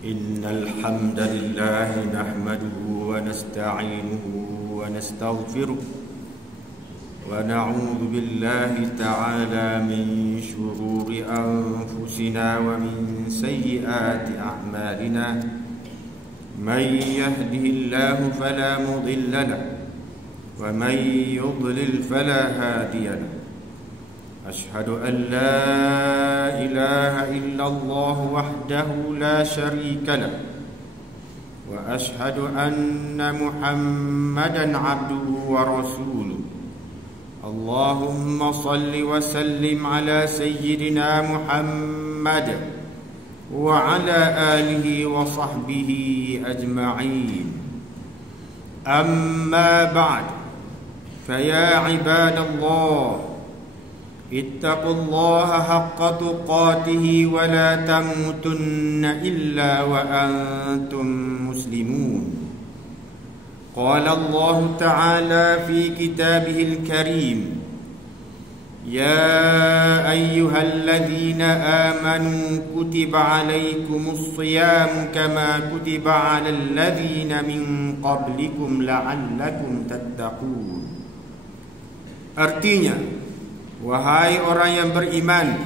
إن الحمد لله نحمده ونستعينه ونستغفره ونعوذ بالله تعالى من شرور أنفسنا ومن سيئات أعمالنا من يهده الله فلا مضل له ومن يضلل فلا هادي له أشهد أن لا إله إلا الله وحده لا شريك له وأشهد أن محمدا عبده ورسوله اللهم صل وسلم على سيدنا محمد وعلى آله وصحبه أجمعين أما بعد فيا عباد الله اتقوا الله حق تقاته ولا تموتن إلا وأنتم مسلمون قال الله تعالى في كتابه الكريم يا أيها الذين آمنوا كتب عليكم الصيام كما كتب على الذين من قبلكم لعلكم تتقون. Artinya, wahai orang yang beriman,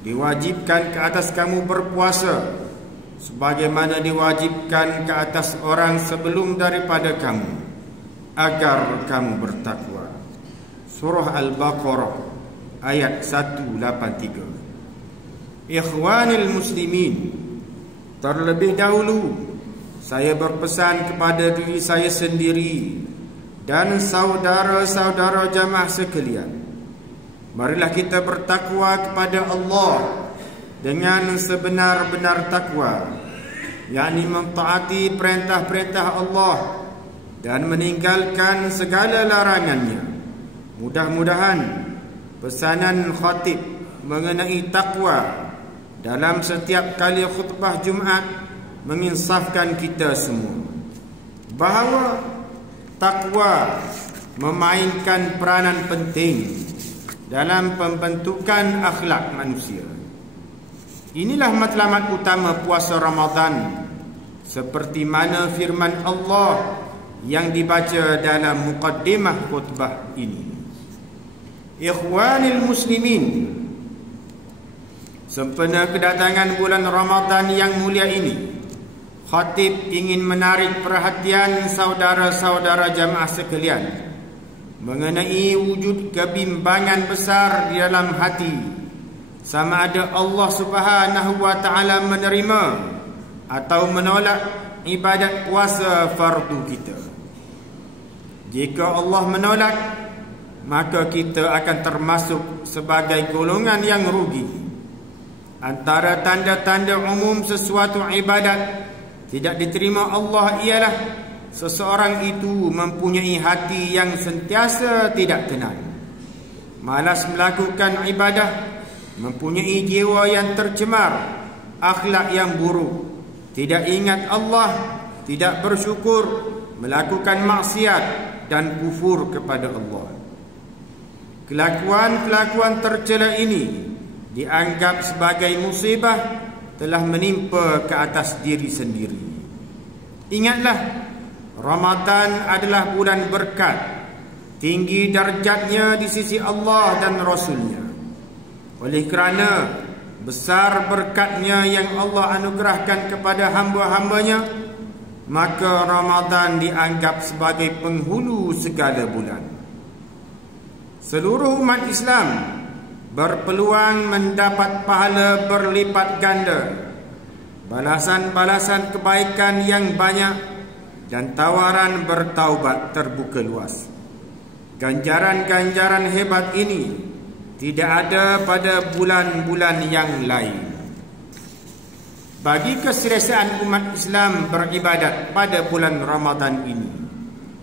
diwajibkan ke atas kamu berpuasa sebagaimana diwajibkan ke atas orang sebelum daripada kamu, agar kamu bertakwa. Surah Al-Baqarah ayat 183. Ikhwanil muslimin, terlebih dahulu saya berpesan kepada diri saya sendiri dan saudara-saudara jamaah sekalian, marilah kita bertakwa kepada Allah dengan sebenar-benar takwa, yakni mentaati perintah-perintah Allah dan meninggalkan segala larangannya. Mudah-mudahan pesanan khatib mengenai takwa dalam setiap kali khutbah Jumaat menginsafkan kita semua bahawa takwa memainkan peranan penting dalam pembentukan akhlak manusia. Inilah matlamat utama puasa Ramadan, seperti mana firman Allah yang dibaca dalam muqaddimah khutbah ini. Ikhwanil muslimin, sempena kedatangan bulan Ramadan yang mulia ini, khatib ingin menarik perhatian saudara-saudara jamaah sekalian mengenai wujud kebimbangan besar di dalam hati, sama ada Allah Subhanahu wa taala menerima atau menolak ibadat puasa fardu kita. Jika Allah menolak, maka kita akan termasuk sebagai golongan yang rugi. Antara tanda-tanda umum sesuatu ibadat tidak diterima Allah ialah seseorang itu mempunyai hati yang sentiasa tidak tenang, malas melakukan ibadah, mempunyai jiwa yang tercemar, akhlak yang buruk, tidak ingat Allah, tidak bersyukur, melakukan maksiat dan kufur kepada Allah. Kelakuan-kelakuan tercela ini dianggap sebagai musibah telah menimpa ke atas diri sendiri. Ingatlah, Ramadan adalah bulan berkat, tinggi darjatnya di sisi Allah dan Rasulnya. Oleh kerana besar berkatnya yang Allah anugerahkan kepada hamba-hambanya, maka Ramadan dianggap sebagai penghulu segala bulan. Seluruh umat Islam berpeluang mendapat pahala berlipat ganda, balasan-balasan kebaikan yang banyak dan tawaran bertaubat terbuka luas. Ganjaran-ganjaran hebat ini tidak ada pada bulan-bulan yang lain. Bagi keselesaan umat Islam beribadat pada bulan Ramadan ini,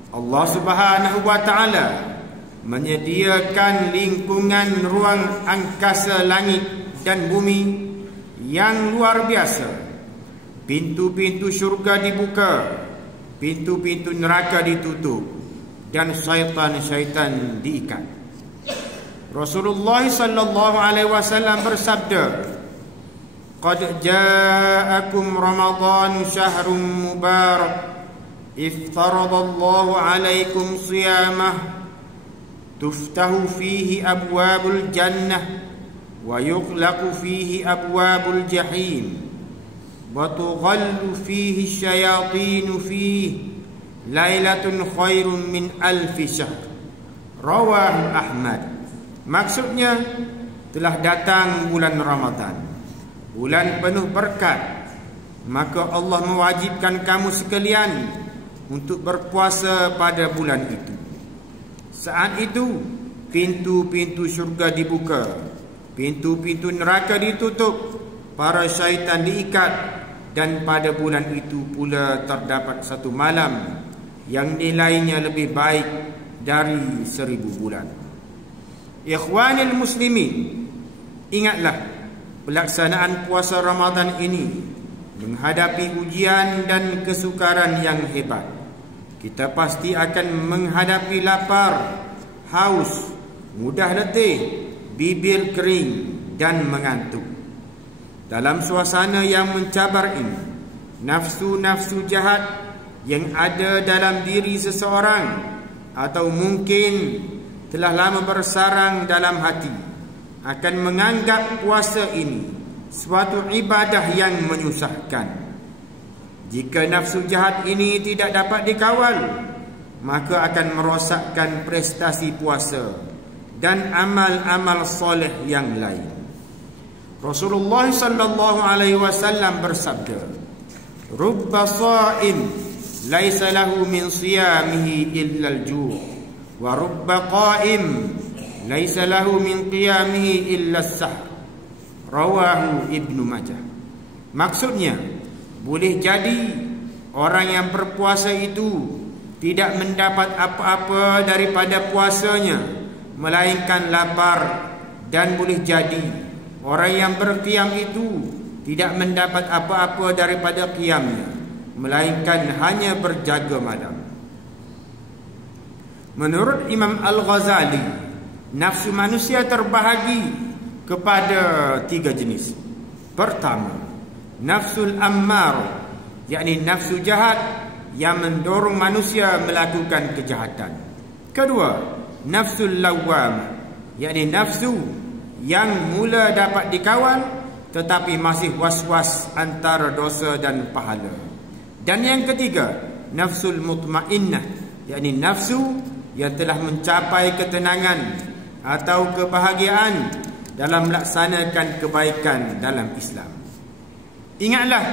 Allah Subhanahu wa taala menyediakan lingkungan ruang angkasa langit dan bumi yang luar biasa. Pintu-pintu syurga dibuka, pintu-pintu neraka ditutup, dan syaitan-syaitan diikat. Rasulullah sallallahu alaihi wasallam bersabda, قد جاءكم رمضان شهر مبارك افترض الله عليكم صيامه تفتح فيه أبواب الجنة ويغلق فيه أبواب الجحيم وتغل فيه الشياطين فيه ليلة خير من 1000 شهر. Rawahu Ahmad. Maksudnya, telah datang bulan Ramadan, bulan penuh berkat, maka Allah mewajibkan kamu sekalian untuk berpuasa pada bulan itu. Saat itu pintu-pintu syurga dibuka, pintu-pintu neraka ditutup, para syaitan diikat, dan pada bulan itu pula terdapat satu malam yang nilainya lebih baik dari 1000 bulan. Ikhwanil muslimin, ingatlah pelaksanaan puasa Ramadan ini menghadapi ujian dan kesukaran yang hebat. Kita pasti akan menghadapi lapar, haus, mudah letih, bibir kering dan mengantuk. Dalam suasana yang mencabar ini, nafsu-nafsu jahat yang ada dalam diri seseorang atau mungkin telah lama bersarang dalam hati akan menganggap puasa ini suatu ibadah yang menyusahkan. Jika nafsu jahat ini tidak dapat dikawal, maka akan merosakkan prestasi puasa dan amal-amal soleh yang lain. Rasulullah sallallahu alaihi wasallam bersabda, "Rubba sha'im laisa lahu min siyamihi illa al-ju' wa rubba qa'im laisa lahu min qiyamihi illa as-sahr." Rawahu Ibnu Majah. Maksudnya, boleh jadi orang yang berpuasa itu tidak mendapat apa-apa daripada puasanya melainkan lapar, dan boleh jadi orang yang berqiyam itu tidak mendapat apa-apa daripada qiyamnya melainkan hanya berjaga malam. Menurut Imam Al-Ghazali, nafsu manusia terbahagi kepada 3 jenis. Pertama, nafsul ammar, yakni nafsu jahat yang mendorong manusia melakukan kejahatan. Kedua, nafsul lawwam, yakni nafsu yang mula dapat dikawal tetapi masih was-was antara dosa dan pahala. Dan yang ketiga, nafsul mutmainnah, yakni nafsu yang telah mencapai ketenangan atau kebahagiaan dalam melaksanakan kebaikan dalam Islam. Ingatlah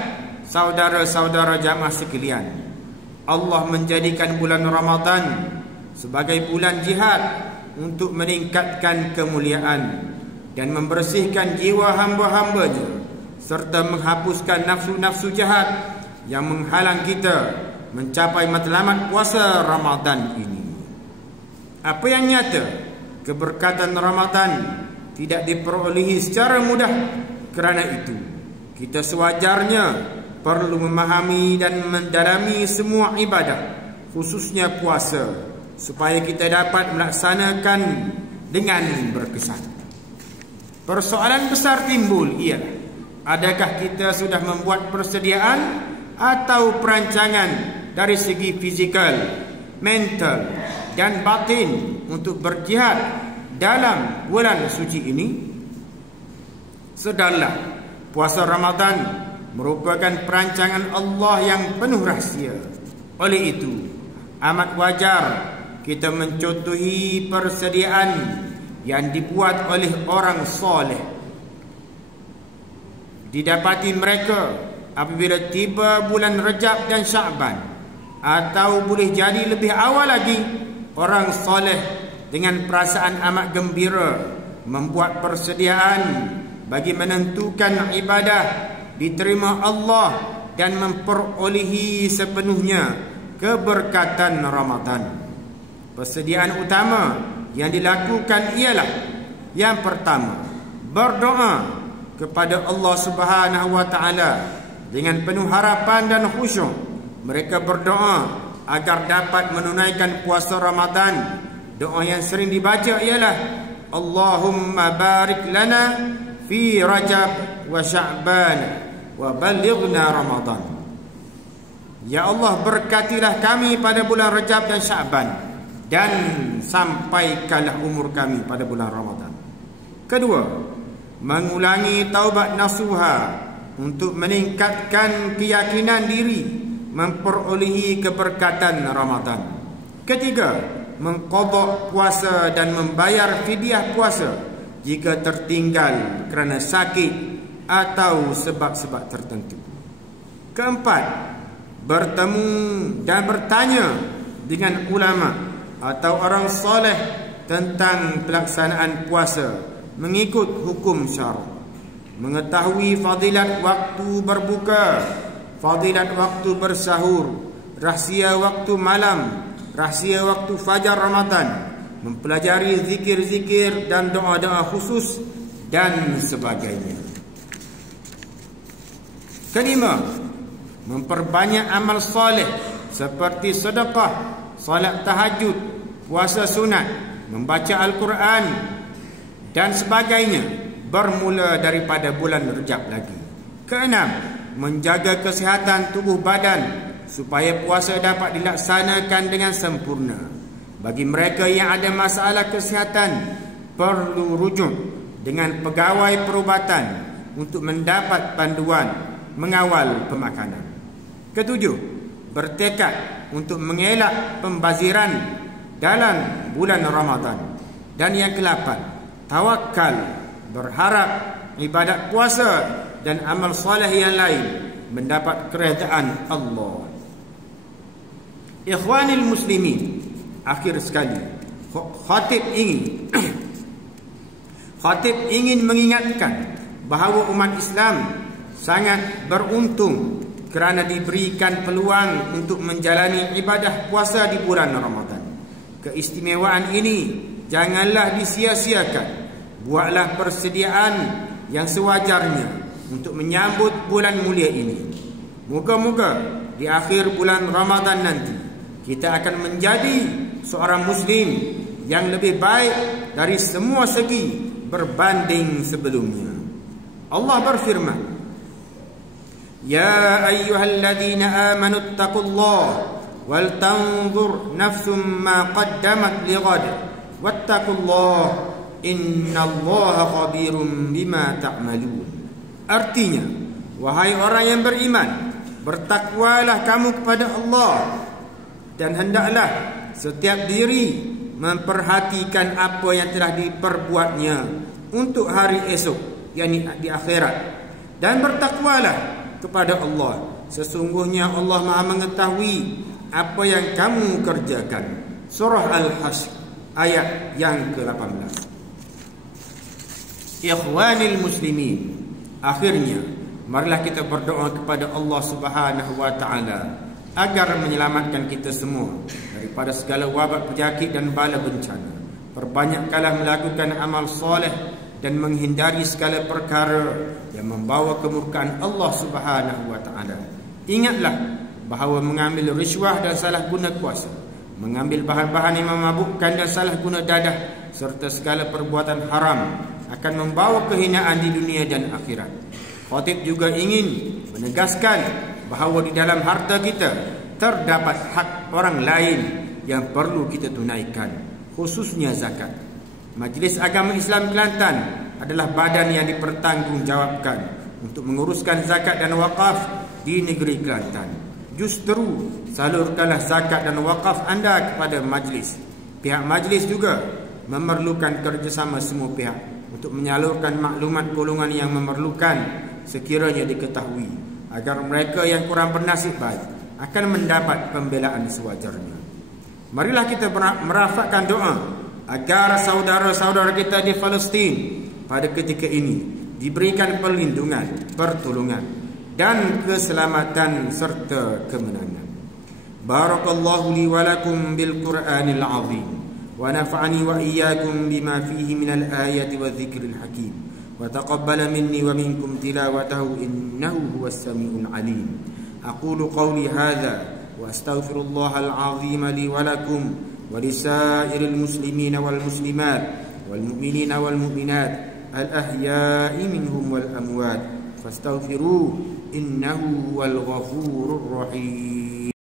saudara-saudara jamaah sekalian, Allah menjadikan bulan Ramadan sebagai bulan jihad untuk meningkatkan kemuliaan dan membersihkan jiwa hamba-hambanya serta menghapuskan nafsu-nafsu jahat yang menghalang kita mencapai matlamat puasa Ramadan ini. Apa yang nyata, keberkatan Ramadan tidak diperolehi secara mudah. Kerana itu, kita sewajarnya perlu memahami dan mendalami semua ibadah, khususnya puasa, supaya kita dapat melaksanakan dengan berkesan. Persoalan besar timbul ialah, adakah kita sudah membuat persediaan atau perancangan dari segi fizikal, mental dan batin untuk berjihad dalam bulan suci ini? Sedarlah, puasa Ramadan merupakan perancangan Allah yang penuh rahsia. Oleh itu, amat wajar kita mencontohi persediaan yang dibuat oleh orang soleh. Didapati mereka apabila tiba bulan Rajab dan Sya'ban, atau boleh jadi lebih awal lagi, orang soleh dengan perasaan amat gembira membuat persediaan bagi menentukan ibadah diterima Allah dan memperolehi sepenuhnya keberkatan Ramadan. Persediaan utama yang dilakukan ialah, yang pertama, berdoa kepada Allah Subhanahu wa taala dengan penuh harapan dan khusyuk. Mereka berdoa agar dapat menunaikan puasa Ramadan. Doa yang sering dibaca ialah, Allahumma barik lana fi Rajab wa Sya'ban wa ballighna Ramadan. Ya Allah, berkatilah kami pada bulan Rajab dan Sya'ban, dan sampaikanlah umur kami pada bulan Ramadan. Kedua, mengulangi taubat nasuha untuk meningkatkan keyakinan diri memperolehi keberkatan Ramadan. Ketiga, mengqadha puasa dan membayar fidyah puasa jika tertinggal kerana sakit atau sebab-sebab tertentu. Keempat, bertemu dan bertanya dengan ulama atau orang soleh tentang pelaksanaan puasa mengikut hukum syara. Mengetahui fadilat waktu berbuka, fadilat waktu bersahur, rahsia waktu malam, rahsia waktu fajar Ramadan, mempelajari zikir-zikir dan doa-doa khusus dan sebagainya. Kelima, memperbanyak amal soleh seperti sedekah, solat tahajud, puasa sunat, membaca Al-Quran dan sebagainya, bermula daripada bulan Rajab lagi. Keenam, menjaga kesihatan tubuh badan supaya puasa dapat dilaksanakan dengan sempurna. Bagi mereka yang ada masalah kesihatan, perlu rujuk dengan pegawai perubatan untuk mendapat panduan mengawal pemakanan. Ketujuh, bertekad untuk mengelak pembaziran dalam bulan Ramadan. Dan yang ke-8, tawakal, berharap ibadat puasa dan amal soleh yang lain mendapat keredaan Allah. Ikhwanil muslimin, akhir sekali, khatib ingin mengingatkan bahawa umat Islam sangat beruntung kerana diberikan peluang untuk menjalani ibadah puasa di bulan Ramadan. Keistimewaan ini janganlah disia-siakan. Buatlah persediaan yang sewajarnya untuk menyambut bulan mulia ini. Moga-moga di akhir bulan Ramadan nanti kita akan menjadi seorang Muslim yang lebih baik dari semua segi berbanding sebelumnya. Allah berfirman, Ya ayyuhalladzina amanu taqullaha wal tanzur nafsum ma qaddamat lighad wattaqullaha innallaha khabirum bima ta'malun. Artinya, wahai orang yang beriman, bertakwalah kamu kepada Allah, dan hendaklah setiap diri memperhatikan apa yang telah diperbuatnya untuk hari esok, yakni di akhirat. Dan bertakwalah kepada Allah, sesungguhnya Allah Maha mengetahui apa yang kamu kerjakan. Surah Al-Hasyr ayat yang ke-18. Ikhwanil muslimin, akhirnya marilah kita berdoa kepada Allah Subhanahu wa taala agar menyelamatkan kita semua daripada segala wabak penyakit dan bala bencana. Perbanyakkanlah melakukan amal soleh dan menghindari segala perkara yang membawa kemurkaan Allah Subhanahu wa taala. Ingatlah bahawa mengambil riswah dan salah guna kuasa, mengambil bahan-bahan yang memabukkan dan salah guna dadah, serta segala perbuatan haram akan membawa kehinaan di dunia dan akhirat. Khatib juga ingin menegaskan bahawa di dalam harta kita terdapat hak orang lain yang perlu kita tunaikan, khususnya zakat. Majlis Agama Islam Kelantan adalah badan yang dipertanggungjawabkan untuk menguruskan zakat dan wakaf di negeri Kelantan. Justru salurkanlah zakat dan wakaf anda kepada majlis. Pihak majlis juga memerlukan kerjasama semua pihak untuk menyalurkan maklumat golongan yang memerlukan sekiranya diketahui, agar mereka yang kurang bernasib baik akan mendapat pembelaan sewajarnya. Marilah kita merafakkan doa agar saudara-saudara kita di Palestin pada ketika ini diberikan perlindungan, pertolongan dan keselamatan serta kemenangan. Barakallahu li wa lakum bil Qur'anil azim wa nafa'ani wa iyyakum bima fihi minal ayati wadh-dhikril hakim wa taqabbala minni wa minkum tilawatahu innahu huwas samiul alim. Aqulu qawli hadha wa astaghfirullahal azim li wa lakum wa lisairil muslimina wal muslimat wal mu'minina wal mu'minat al ahya'i minhum wal amwat fastaghfiruhu innahu huwal ghafurur rahim.